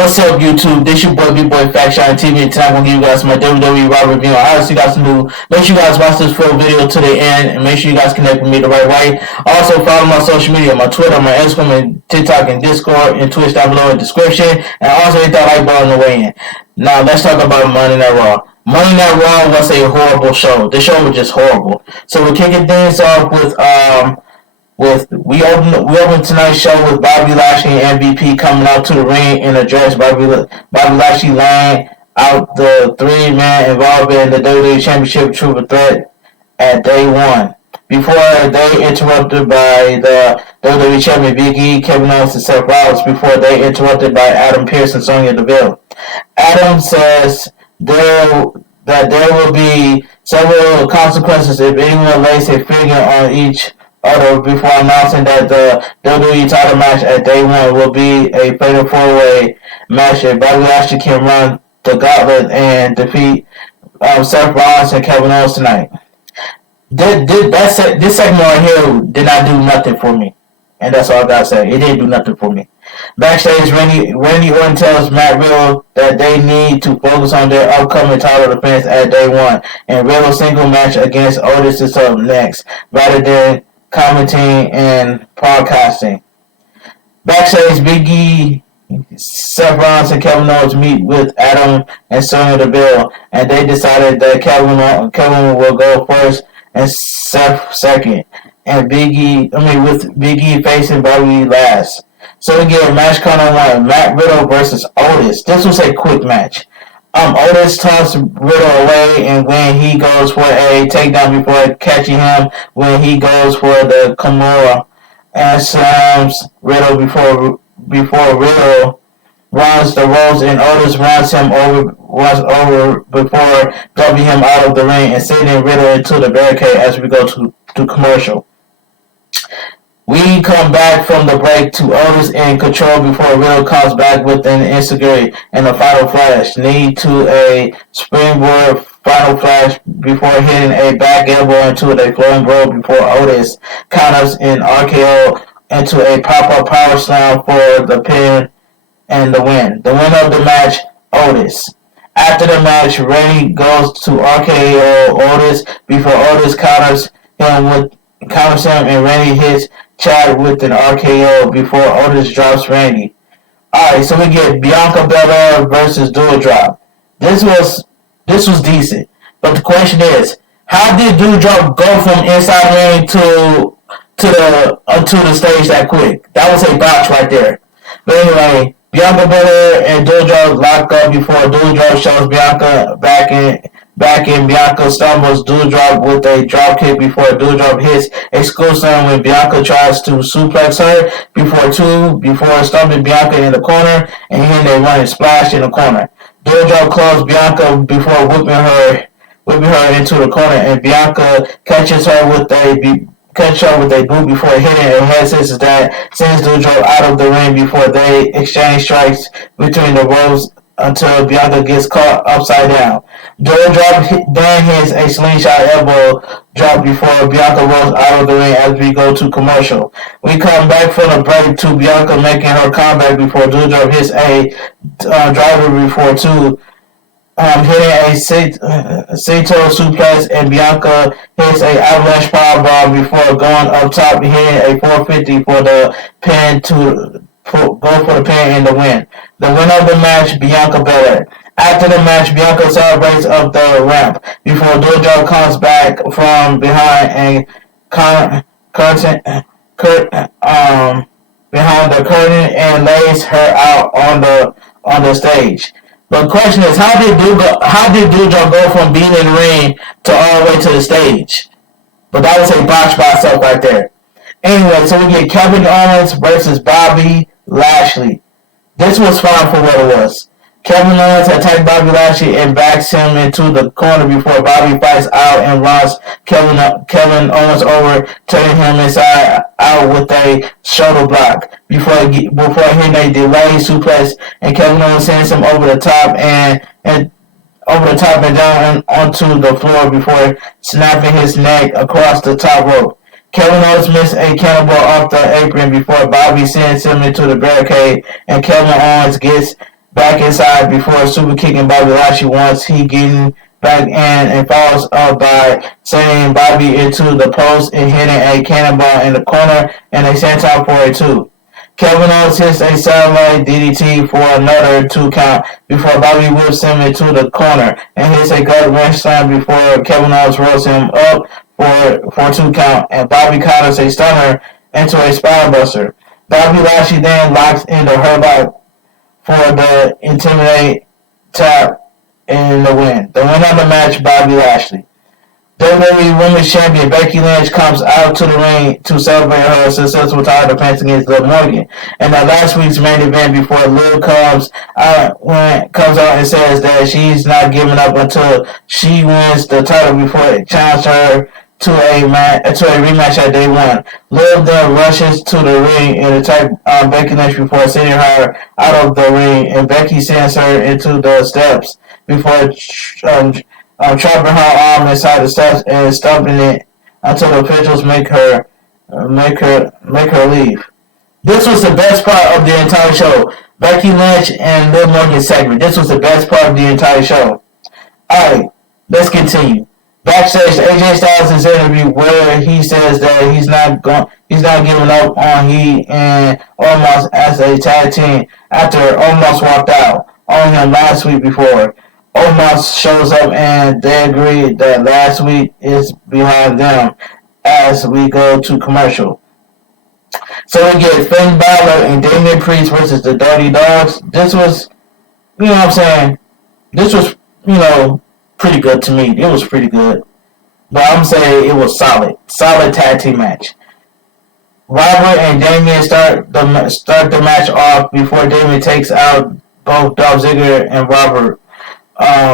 What's up, YouTube? This your boy, bigboyfactsjonnytv. Tonight I'm gonna give you guys my WWE Raw review. I honestly got some new. Make sure you guys watch this full video to the end, and make sure you guys connect with me the right way. Also, follow my social media, my Twitter, my Instagram, and TikTok, and Discord, and Twitch down below in the description. And also hit that like button on the way in. Now let's talk about Monday Night Raw. Monday Night Raw was a horrible show. The show was just horrible. So we're kicking things off with we open tonight's show with Bobby Lashley and MVP coming out to the ring and address Bobby Lashley laying out the three-man involved in the WWE Championship Triple Threat at day one. Before they interrupted by the WWE Champion Big E, Kevin Owens, and Seth Rollins, before they interrupted by Adam Pearce and Sonya Deville. Adam says there will be several consequences if anyone lays a finger on each other before announcing that the WWE title match at day one will be a fatal four-way match if Bobby Lashley can run the gauntlet and defeat Seth Rollins and Kevin Owens tonight. This segment right here did not do nothing for me, and that's all I gotta say. It didn't do nothing for me. Backstage, Randy Orton tells Matt Riddle that they need to focus on their upcoming title defense at day one, and Riddle's single match against Otis is up next, rather than commenting and podcasting. Backstage, Big E, Seth Rollins, and Kevin Owens meet with Adam and Sonya Deville, and they decided that Kevin will go first and Seth second, and with Big E facing Bobby last. So we get a match count on one: Matt Riddle versus Otis. This was a quick match. Otis tosses Riddle away, and when he goes for a takedown before catching him, when he goes for the Kimura and slams Riddle before Riddle runs the ropes, and Otis runs over before dumping him out of the ring and sending Riddle into the barricade as we go to commercial. We come back from the break to Otis in control before Riddle comes back with an enziguri and a final flash. Lead to a springboard final flash before hitting a back elbow into a flowing roll before Otis counters an RKO into a pop-up power slam for the pin and the win. The winner of the match, Otis. After the match, Randy goes to RKO Otis before Otis counters him and Randy hits Chad with an RKO before Otis drops Randy. Alright, so we get Bianca Belair versus Doudrop. This was decent. But the question is, how did Doudrop go from inside ring to the stage that quick? That was a botch right there. But anyway, Bianca Belair and Doudrop lock up before Doudrop shows Bianca back in Bianca stumbles Doudrop with a drop kick before Doudrop hits a school slam when Bianca tries to suplex her before stumping Bianca in the corner and hitting a running splash in the corner. Doudrop closes Bianca before whipping her into the corner, and Bianca catches her with a boot before hitting a head scissors that sends Doudrop out of the ring before they exchange strikes between the ropes until Bianca gets caught upside down. Doudrop then hits a slingshot elbow drop before Bianca rolls out of the ring as we go to commercial. We come back from the break to Bianca making her comeback before Doudrop hits a driver before hitting a Sato suplex, and Bianca hits a avalanche powerbomb before going up top and hitting a 450 for the pin to go for the pin and the win. The winner of the match, Bianca Belair. After the match, Bianca celebrates up the ramp before Doudrop comes back from behind and behind the curtain and lays her out on the stage. But the question is, how did Doudrop go from being in the ring to all the way to the stage? But that was a botch by itself right there. Anyway, so we get Kevin Owens versus Bobby Lashley. This was fine for what it was. Kevin Owens attacked Bobby Lashley and backs him into the corner before Bobby fights out and runs Kevin Owens over, turning him inside out with a shoulder block before hitting a delayed suplex, and Kevin Owens sends him over the top and down onto the floor before snapping his neck across the top rope. Kevin Owens missed a cannonball off the apron before Bobby sends him into the barricade, and Kevin Owens gets back inside before super kicking Bobby Lashley once he getting back in and follows up by sending Bobby into the post and hitting a cannonball in the corner and a senton for a 2. Kevin Owens hits a satellite DDT for another 2 count before Bobby whips him into the corner and hits a gut wrench slam before Kevin Owens rolls him up for 2 count and Bobby counters a stunner into a spinebuster. Bobby Lashley then locks into Herbert for the intimidate tap in the win. The winner of the match, Bobby Lashley. WWE Women's Champion Becky Lynch comes out to the ring to celebrate her successful title defense against Liv Morgan. And last week's main event before Liv comes out and says that she's not giving up until she wins the title before it challenges her to a rematch at Day 1. Liv then rushes to the ring and attacks Becky Lynch before sending her out of the ring, and Becky sends her into the steps before trapping her arm inside the steps and stumping it until the officials make her leave. This was the best part of the entire show. Becky Lynch and Liv Morgan segment. This was the best part of the entire show. Alright, let's continue. Backstage, AJ Styles' interview where he says that he's not giving up on Heat and Omos as a tag team after Omos walked out on him last week before. Omos shows up and they agree that last week is behind them as we go to commercial. So we get Finn Balor and Damian Priest versus the Dirty Dogs. This was, you know what I'm saying? This was, pretty good to me. It was pretty good. But I'm saying it was solid. Solid tag team match. Robert and Damian start the match off before Damian takes out both Dolph Ziggler and Robert.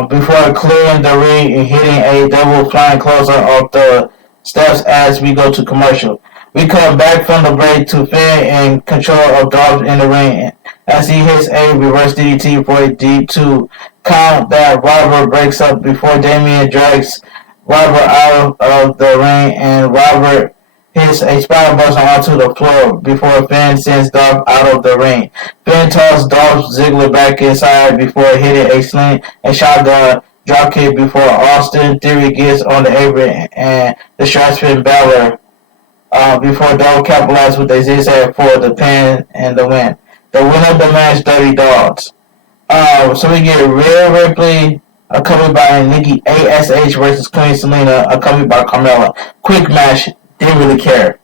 Before clearing the ring and hitting a double flying clothesline off the steps as we go to commercial. We come back from the break to Finn in control of Dolph in the ring as he hits a reverse DDT for a deep 2 count that Robert breaks up before Damian drags Robert out of the ring and Robert hits a spinebuster onto the floor before Finn sends Dolph out of the ring. Finn tosses Dolph Ziggler back inside before hitting a shotgun dropkick before Austin Theory gets on the apron and distracts Finn Balor before Dolph capitalizes with a zigzag for the pin and the win. The winner of the match, Dirty Dogs. So we get Rhea Ripley accompanied by Nikki ASH versus Queen Selena accompanied by Carmella. Quick match. Didn't really care.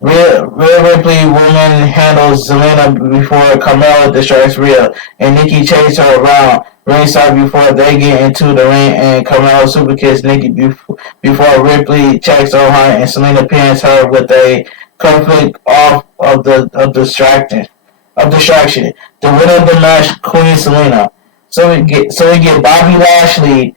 Rhea Ripley woman handles Zelina before Carmella distracts Rhea, and Nikki chases her around ringside before they get into the ring, and Carmella super kicks Nikki before Ripley checks on her, and Zelina pins her with a conflict off of distraction. The winner of the match, Queen Selena. So we get Bobby Lashley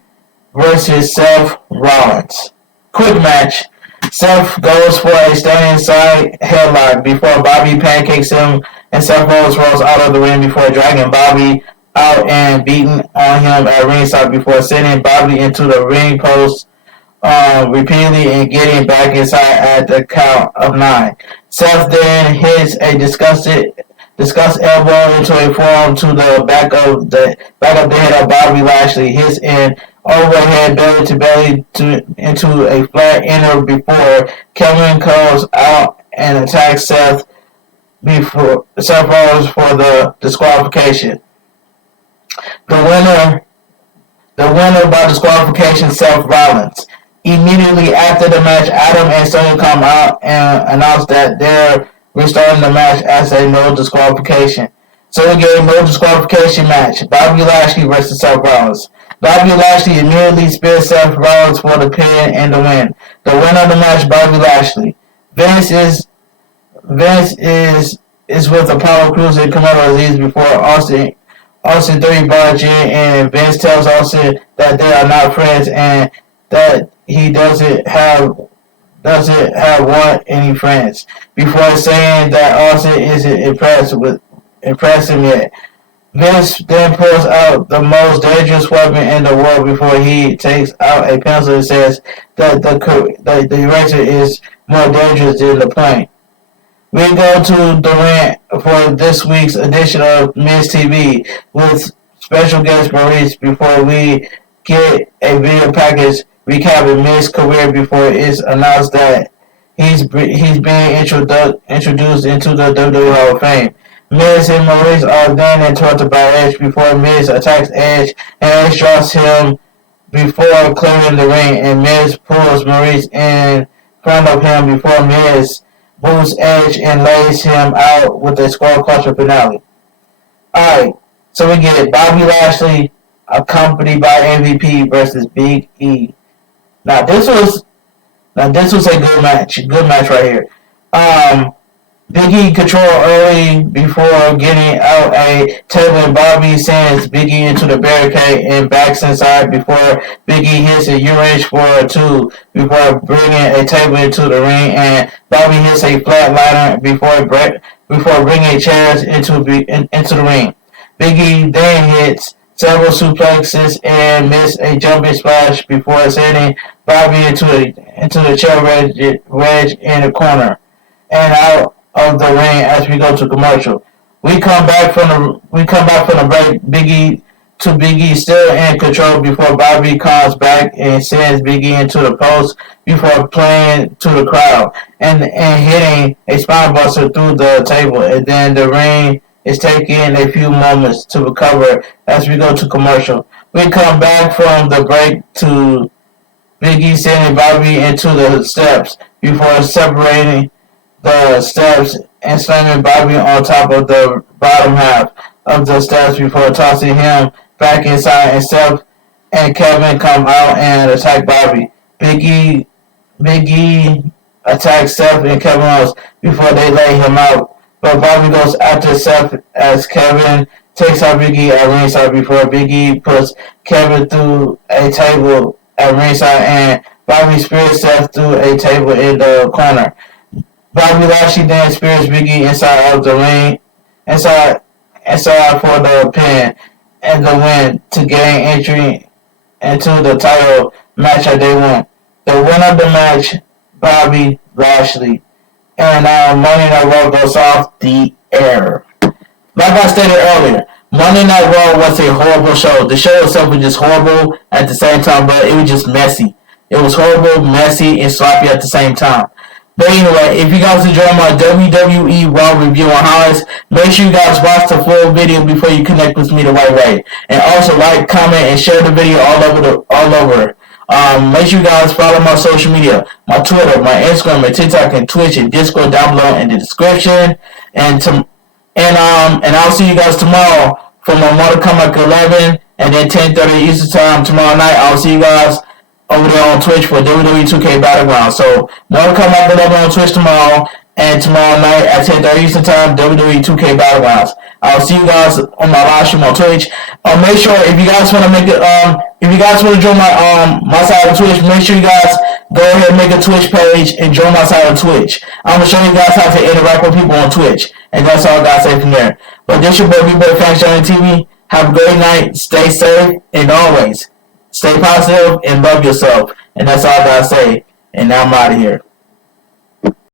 versus Seth Rollins. Quick match. Seth goes for a standing side headlock before Bobby pancakes him, and Seth rolls out of the ring before dragging Bobby out and beating on him at ringside before sending Bobby into the ring post repeatedly and getting back inside at the count of 9. Seth then hits a disgust elbow into a forearm to the back of the head of Bobby Lashley. Hits an overhead belly to belly into a flat inner before Kevin comes out and attacks Seth Rollins for the disqualification. The winner by disqualification, Seth Rollins. Immediately after the match, Adam and Sonya come out and announce that they're restarting the match as a no disqualification. So we get a no disqualification match. Bobby Lashley versus Seth Rollins. Bobby Lashley immediately spears Seth Rollins for the pin and the win. The winner of the match, Bobby Lashley. Vince is with Apollo Crews and Carmelo Aziz before Austin 3 barge in, and Vince tells Austin that they are not friends and that he doesn't have any friends. Before saying that Austin isn't impressed him yet. Vince then pulls out the most dangerous weapon in the world before he takes out a pencil and says that the eraser is more dangerous than the point. We go to the rant for this week's edition of Miz TV with special guest Maurice before we get a video package recapping Miz's career before it's announced that he's being introduced into the WWE Hall of Fame. Miz and Maurice are then interrupted by Edge before Miz attacks Edge and Edge drops him before clearing the ring, and Miz pulls Maurice in front of him before Miz boosts Edge and lays him out with a skull crusher finale. Alright, so we get Bobby Lashley accompanied by MVP versus Big E. Now this was a good match right here. Big E control early before getting out a table, and Bobby sends Big E into the barricade and backs inside before Big E hits a U-Range for a 2 before bringing a table into the ring, and Bobby hits a flatliner before bringing chairs into the ring. Big E then hits several suplexes and missed a jumping splash before sending Bobby into the chair wedge in the corner and out of the ring as we go to commercial. We come back from the break. Big E still in control before Bobby comes back and sends Big E into the post before playing to the crowd and hitting a spine buster through the table, and then the ring is taking a few moments to recover as we go to commercial. We come back from the break to Big E sending Bobby into the steps before separating the steps and slamming Bobby on top of the bottom half of the steps before tossing him back inside, and Seth and Kevin come out and attack Bobby. Big E attacks Seth and Kevin Owens before they lay him out, but Bobby goes after Seth as Kevin takes out Big E at ringside before Big E puts Kevin through a table at ringside, and Bobby spears Seth through a table in the corner. Bobby Lashley then spears Big E inside of the ring, inside for the pin and the win to gain entry into the title match at Day 1. The winner of the match, Bobby Lashley, and Monday Night Raw goes off the air. Like I stated earlier, Monday Night Raw was a horrible show. The show itself was just horrible at the same time, but it was just messy. It was horrible, messy, and sloppy at the same time. But anyway, if you guys enjoy my WWE Raw review on highlights, make sure you guys watch the full video before you connect with me the right way. And also like, comment, and share the video all over. Make sure you guys follow my social media, my Twitter, my Instagram, my TikTok, and Twitch, and Discord down below in the description. And I'll see you guys tomorrow for my Mortal Kombat 11, and then 10:30 Eastern Time tomorrow night. I'll see you guys over there on Twitch for WWE 2K Battleground. So, Mortal Kombat 11 on Twitch tomorrow, and tomorrow night at 10:30 Eastern Time, WWE 2K Battlegrounds. I'll see you guys on my live stream on Twitch. Make sure if you guys want to join my side of Twitch, make sure you guys go ahead and make a Twitch page and join my side of Twitch. I'm gonna show you guys how to interact with people on Twitch, and that's all I gotta say from there. But this your boy bigboyfactsjonnytv. Have a great night. Stay safe, and always stay positive and love yourself. And that's all I gotta say. And now I'm out of here.